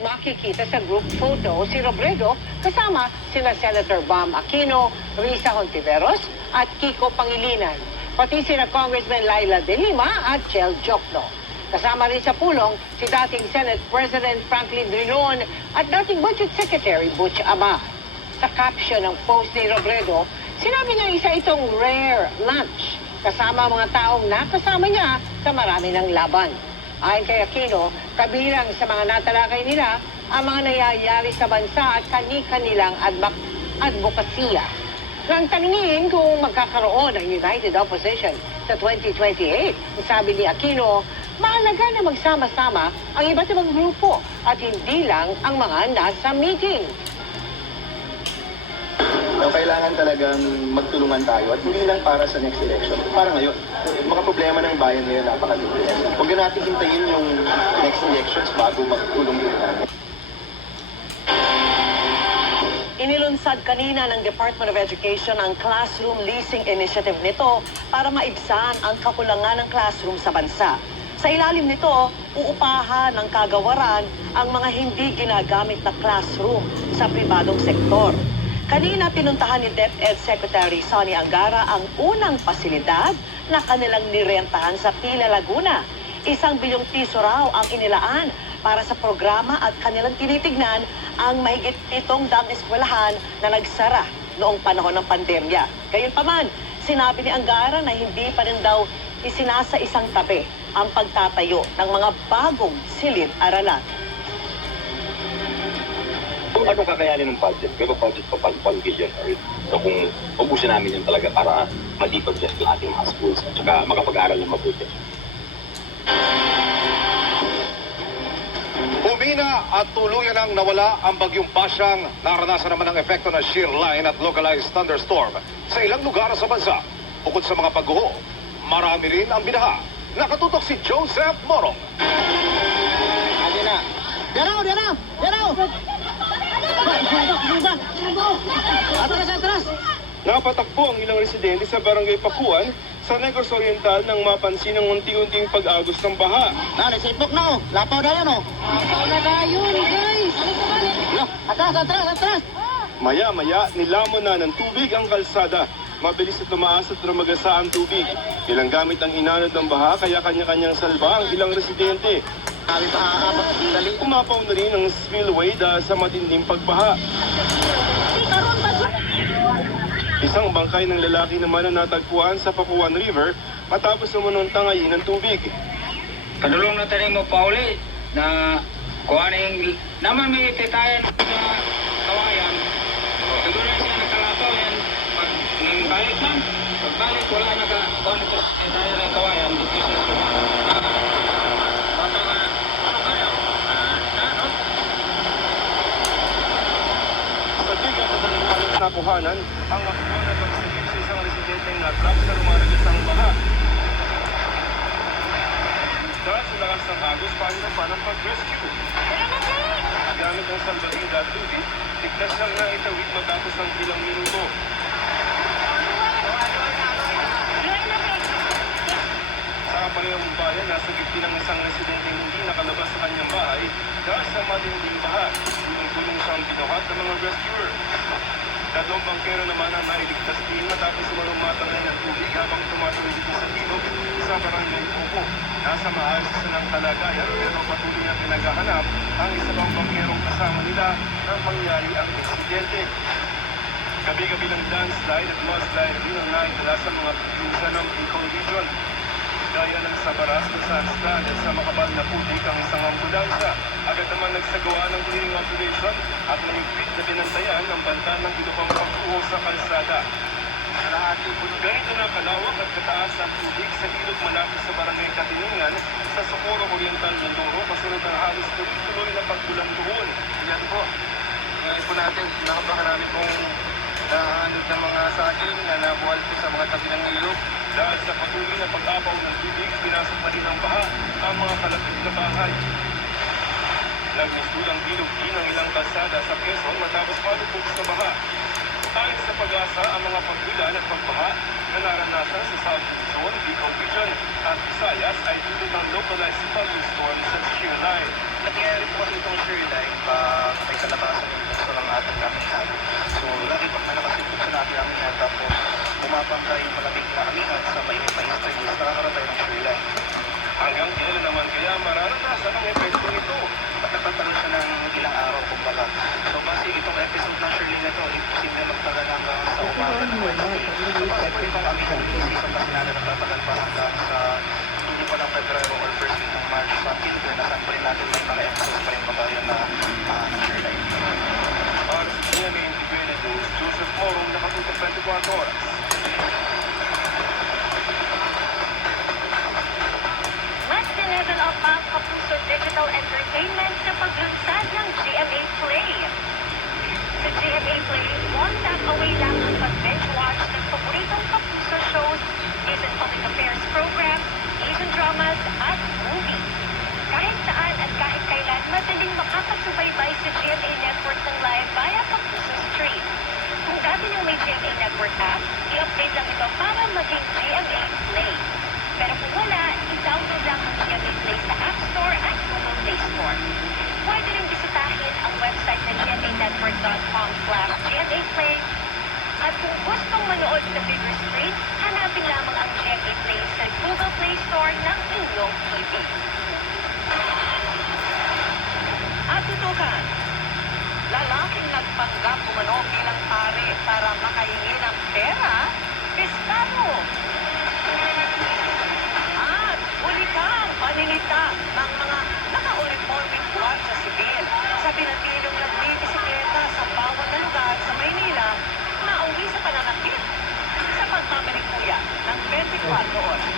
Makikita sa group photo si Robredo kasama sina Senator Bam Aquino, Risa Hontiveros at Kiko Pangilinan. Pati sina Congressman Laila De Lima at Chel Jokno. Kasama rin sa pulong si dating Senate President Franklin Drilon at dating Budget Secretary Butch Ama. Sa caption ng post ni Robredo, sinabi niya isa itong rare lunch kasama mga taong nakasama niya sa marami ng laban. Ayon kay Aquino, kabilang sa mga natalakay nila ang mga nangyayari sa bansa at kani-kanilang advokasya. Nang tanungin kung magkakaroon ng United Opposition sa 2028, sabi ni Aquino, mahalaga na magsama-sama ang iba't ibang grupo at hindi lang ang mga nasa meeting. Kailangan talagang magtulungan tayo at hindi lang para sa next election, para ngayon. Mga problema ng bayan ngayon napakalimutan. Huwag na natin hintayin yung next elections bago magtulong-tulungan. Inilunsad kanina ng Department of Education ang classroom leasing initiative nito para maibsan ang kakulangan ng classroom sa bansa. Sa ilalim nito, uupahan ng kagawaran ang mga hindi ginagamit na classroom sa pribadong sektor. Kanina pinuntahan ni DepEd Secretary Sonny Angara ang unang pasilidad na kanilang nirentahan sa Pila, Laguna. 1 bilyong piso raw ang inilaan para sa programa at kanilang tinitignan ang mahigit 700 eskwelahan na nagsara noong panahon ng pandemya. Gayunpaman, sinabi ni Angara na hindi pa rin daw isinasa isang tabi ang pagtatayo ng mga bagong silid-aralan. Anong kakayanin ng budget? Pero budget pa 1 billion. So kung ubusin namin yun talaga para mag-ipag-test yung ating mga schools at saka makapag-aaral ng mabuti. Humina at tuluyan ang nawala ang bagyong Pasyang. Naranasan naman ang epekto ng shear line at localized thunderstorm sa ilang lugar sa bansa. Bukod sa mga pagguho, marami rin ang binaha. Nakatutok si Joseph Morong. Napatakbo ang ilang residente sa barangay Pakuan sa Negros Oriental nang mapansin ang unti-unting pag-agos ng baha. Sipok na lapaw na yun Lapaw na tayo, guys! Atras! Maya-maya, nilamon na ng tubig ang kalsada. Mabilis at tumaas at rumagasa ang tubig. Ilang gamit ang inanod ng baha kaya kanya-kanyang salba ang ilang residente. Umapaw na rin ang spillway dahil sa matinding pagbaha. Isang bangkay ng lalaki naman ang natagpuan sa Pakuan River matapos sumunod tangayin ng tubig. Kadulong na tayo mo pa uli na kuhaning naman may titayan sa kawayan. Siguro siya nakalataw yan. Pag nangbalik man, pagbalik wala nakakuhan ito sa titayan ng kawayan. Sa bigat at ang nakuhanan, ang aksyon at pagsigip sa isang residenteng natrap sa lumalagasang baha. Dahil sa lakas ng agos, paano pa ng pag-rescue? Gamit ang salbaging at tubig, tignas lang na itawid matapos ng ilang minuto. Sa kapalayang bayan, nasa gitna ng isang residenteng hindi nakalabas sa kanyang bahay dahil sa matinding baha. Tulong-tulong siyang binuhat ng mga rescuer. Tatlong bangkero naman ang nailigtas din matapos sumalumatangay ng tubig habang tumatuloy dito sa ilog sa barangay Kuko. Nasa maayos ng kalagayan pero patuloy na pinaghahanap ang isa pang bangkerong kasama nila nang mangyari ang insidente. Gabi-gabi ng landslide at mudslide rin ang naitala sa mga probinsya ng Bicol Region. Gaya ng Sabaras na sa stand at sa makabal na putik ang isang ambulansya. Agad naman nagsagawa ng clearing operation at nahigpit na binantayan ang banta ng ilupang pagkuho sa kalsada. Ganito na kalawak at kataas ang tubig sa ilog malapit sa barangay Katiningan sa Socorro Oriental, Mindoro, kasunod ng halos tuloy-tuloy na pagbulang doon. Yan po. Ngayon po natin, nakabahan namin kung nahanod ng mga saging na nabuhal po sa mga tabi ng ilog. Dahil sa patuloy na pag-apaw ng tubig, pinasok pa rin ng baha ang mga kalapit na bahay. Nagmisulang bilog din ang ilang kalsada sa Quezon matapos malubog sa baha. Ayon sa pag-asa, ang mga pag-ulan at pagbaha na naranasan sa South Luzon, Bicol Region at Visayas ay dulot ng localized thunderstorms at shear line. nangyayari po kasi itong sure line pag may kalabasan yung gusto ng ating kapitan. So, lagi pag nakasipot sa natin tapos bumabangga yung malabig na amingan sa mainit na instruments, nakakaroon tayo ng sure line. Hanggang kailan naman kaya mararanasan ang epekto nito? Matatagal siya ng ilang araw, kumbaga. So, base itong episode ng sure line na ito, imposible magtagal hanggang sa umaga ng Wednesday. So, base po itong amingan season kasi natin nagtatagal pa hanggang sa hindi pa ng Pebrero or first week ng March. Sa Pilgrim, nasan pa rin natin may mga episode pa rin babayan na sure line. Para sa GMA Integrated News, Joseph Morong, nakatutok 24 oras. Mas level up ang Kapuso Digital Entertainment sa paglunsad ng GMA Play. Sa GMA Play, one tap away lang ang pag-binge watch ng paboritong Kapuso shows, even public affairs programs, Asian dramas, at movies. Kahit saan at kahit kailan, madaling makakasubaybay sa GMA Network ng live via Kapuso Stream. Kung dati nang may GMA Network app, i-update lang ito para maging GMA Play. Pero kung wala, i-download lang ang GMA Play sa App Store at Google Play Store. Pwede rin bisitahin ang website na gmanetwork.com/GMA Play. At kung gustong manood sa bigger screen, hanapin lamang ang GMA Play sa Google Play Store ng inyong TV. At tutukan, lalaking nagpanggap umano bilang pare para makahingi ng pera, piskado. At huli kang paninita ng mga naka-uniforming gwardiya sibil sa pinatilong nagbibisikleta sa bawat na lugar sa Maynila na uwi sa pananakit sa pagmamanikuya ng 24 oras.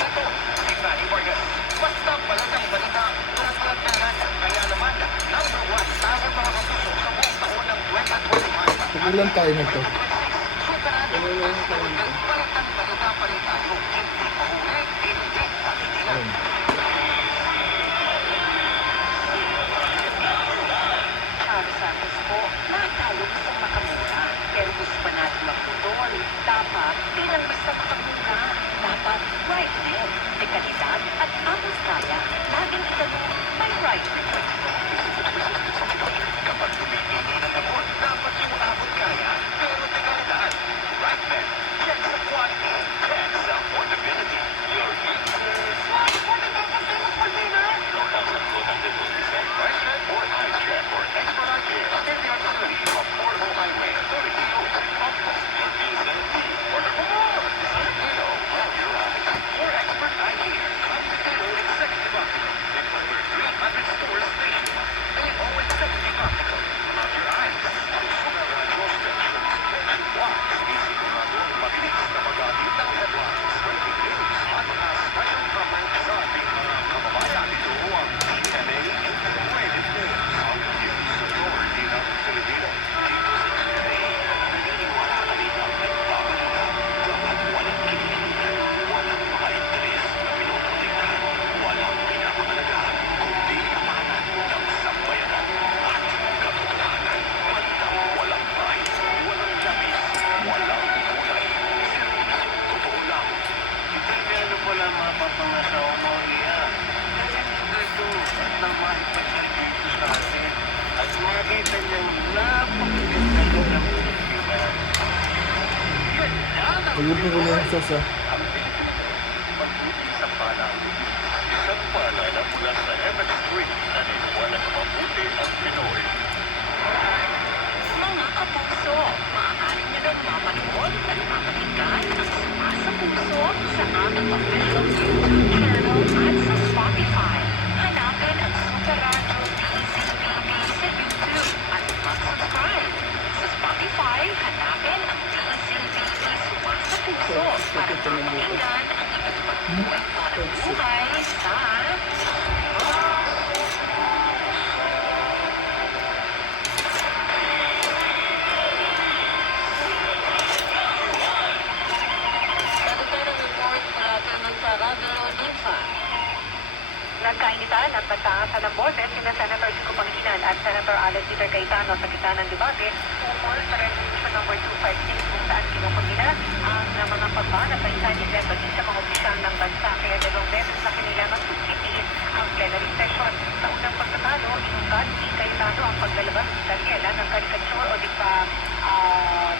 Ito, si Fanny Vargas. Basta balagang balita, lahat-lahat kaya naman, number 1 sa aking mga kapuso sa buong taon ng 2025. Ilan tayo na to? Balitang balita pa rin tayo, hindi mahuli, hindi pakikilan. Sabi po, natalo sa makamura. Pero gusto pa natin magputol. Dapat, di lang basta makamura. Dapat, right head, dekalidad at apos kaya. Laging itanong, may right request. Kapag tumipili ng abot, dapat yung abot kaya, pero dekalidad. Right then, check sa quality, check sa affordability. Your answers. Why? What the heck is this for dinner? Right then, or high check or extra light care. In the facility of Portable Highway, 30 kilos. Almost your B7T. Order for more. Filipino, love your eyes. For expert eye care, come to Filipino Executive Optical. In over 300 stores nationwide. They always Executive Optical. Love your eyes. Sugar Radios Pensions. Wise, isigurado, mabilis na magamit ng headlines. Breaking news at mga special comments sa ating mga kababayan. Ito ang GMA Integrated News. Ang news authority ng Pilipino. Dito sa GMA, naniniwala kami na nagbabalita. Dapat walang kiniligan, walang mga interes na pinoprotektahan, walang pinakamalagaan, kundi amanan ng sambayanan at katotohanan. Bandang walang mais, walang labis, walang kulay. Servisyo totoo lang. Hindi meron pala mapapangasawa mo iyan. Ito at nang maipagsalita sa atin at makita niyang napakaganda ng Pilipinas. Ayun po ko na yung sauce ah. Ang Pilipinas, pag-iisang pala. Isang pala na mula sa Heaven Street na niniwala na mabuti ang Pinoy. Mga kapuso, maaari nyo nang mapanood at mapakinggan ang Sama sa Puso sa aming official YouTube channel at sa Spotify. Hanapin ang Super Radio DZTV sa YouTube at mag-subscribe. Sa Spotify, hanapin ang DZTV Sama sa Puso para mapakinggan ang iba't ibang kwento ng buhay sa Nagkainitan at nagtaasan ng boses sina Senator Kiko Pangilinan at Senator Alex Peter Cayetano sa gitna ng debate tungkol sa Resolution number 256 kung saan kinukundina ang mga pagbanat ng Chinese embassy sa mga opisyal ng bansa. Kaya dalawang beses na kailangan suspendihin ang plenary session. Sa unang pagkatalo, inungkat ni Cayetano ang paglalabas ni Cariela ng karikature o di pa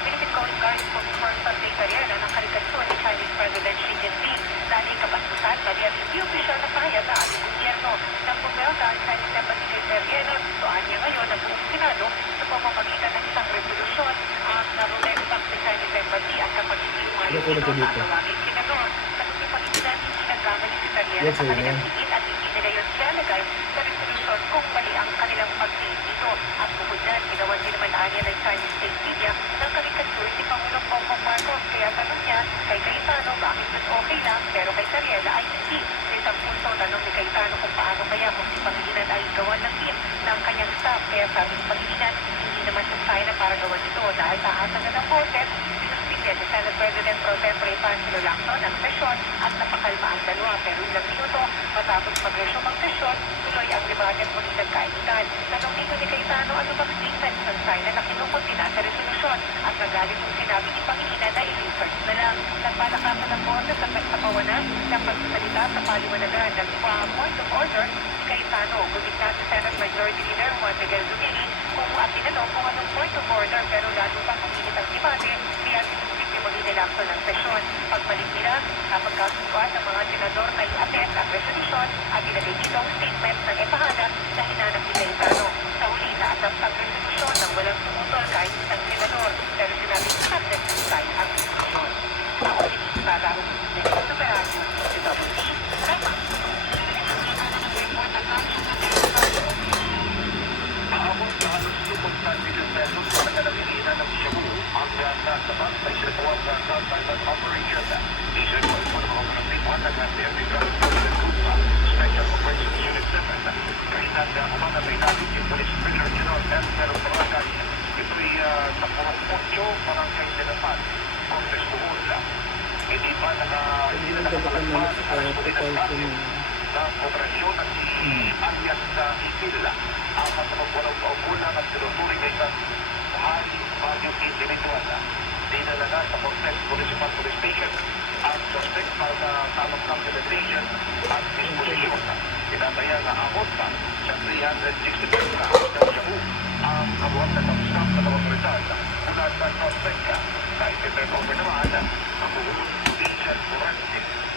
Philippine Coast Guard spokesperson ni Cariela ng karikature ni Chinese President Xi Jinping na ni kabastusan bali at hindi opisyal na pahayag sa ating gobyerno. Nang bumiyota ang Chinese Embassy kay Cariela, tuan niya ngayon ang buong Senado sa pamamagitan ng isang resolusyon ang narulensang ni Chinese Embassy at kapag hindi Ano po umayos ito nagka dito? ang tawagin senador. Sa pagkipagitan, hindi nagkamali si Cariela Yes, sa sir, kanilang ma'am. tingin at hindi nila yun sinalagay sa resolusyon kung mali ang kanilang pagtingin dito. At bukod dyan, ginawan din naman anya ng Chinese state media ng karikature si Pangulong Bongbong Marcos. Kaya tanong niya kay Cayetano bakit mas okay lang pero kay Cariela ay hindi. Sa isang punto, tanong ni Cayetano kung paano kaya kung si Pangilinan ay gawan ng team ng kanyang staff. Kaya sabi ni Pangilinan, hindi naman usay na para gawan ito dahil taasan na ng boses, sinuspinyan ni Senate President Pro Tempore Panfilo Lacson ang sesyon at napakalma ang dalawa. Pero ilang minuto matapos mag-resume ang sesyon, tuloy ang debate at muli nagkainitan. Tanong dito ni Cayetano ano bang statement ng China na kinukuntina sa resolusyon at nagalit kung sinabi ni Pangilinan na i-research na lang. Nagpalakasan ng boses at nagpapawanan ng pagsasalita sa paliwanagan ng point of order si Cayetano. Gumit na si Senate Majority Leader Juan Miguel Zubiri kung tinanong kung anong point of order pero lalo pang uminit ang debate kaya sinuspindi muli nila ako ng sesyon. Pagbalik nila, napagkasubuan ng mga senador na i-attend ang resolusyon at ilagay dito ang statement ng ipahanap na hinanap ni Cayetano. Sa uli, naatap ang resolusyon ng walang sumutol kahit isang senador pero sinabi ni Cabinet Secretary ang resolusyon. Ako si Para Nicolas Operario, si WP. Maabot na halos 2.9 billion pesos sa nagalaginina ng Cebu ang nasabat sa isagawa sa South Island Operation. Isip po ito ng mga pinagtipuan ng Aircraft Special Operations Unit 7. Kaya nag-umanabay natin yung Police Major General Elmer Barangay. Ito'y sa Purong 8, Barangay Dinapan, Congress Buhula. Hindi pa hindi na nakakalagpas sa sulinan natin ng operasyon at si alias Isila ang matapagwalong paukulang at tinuturing na isang high value individual. Dinala na sa Cortez Municipal Police Station ang suspect para sa tamang compensation at disposition. Tinataya na abot pa sa 365 grams ng Cebu ang kabuhat na staff ng mga otoridad mula sa suspect. Kahit i-turn over naman ang diesel forensic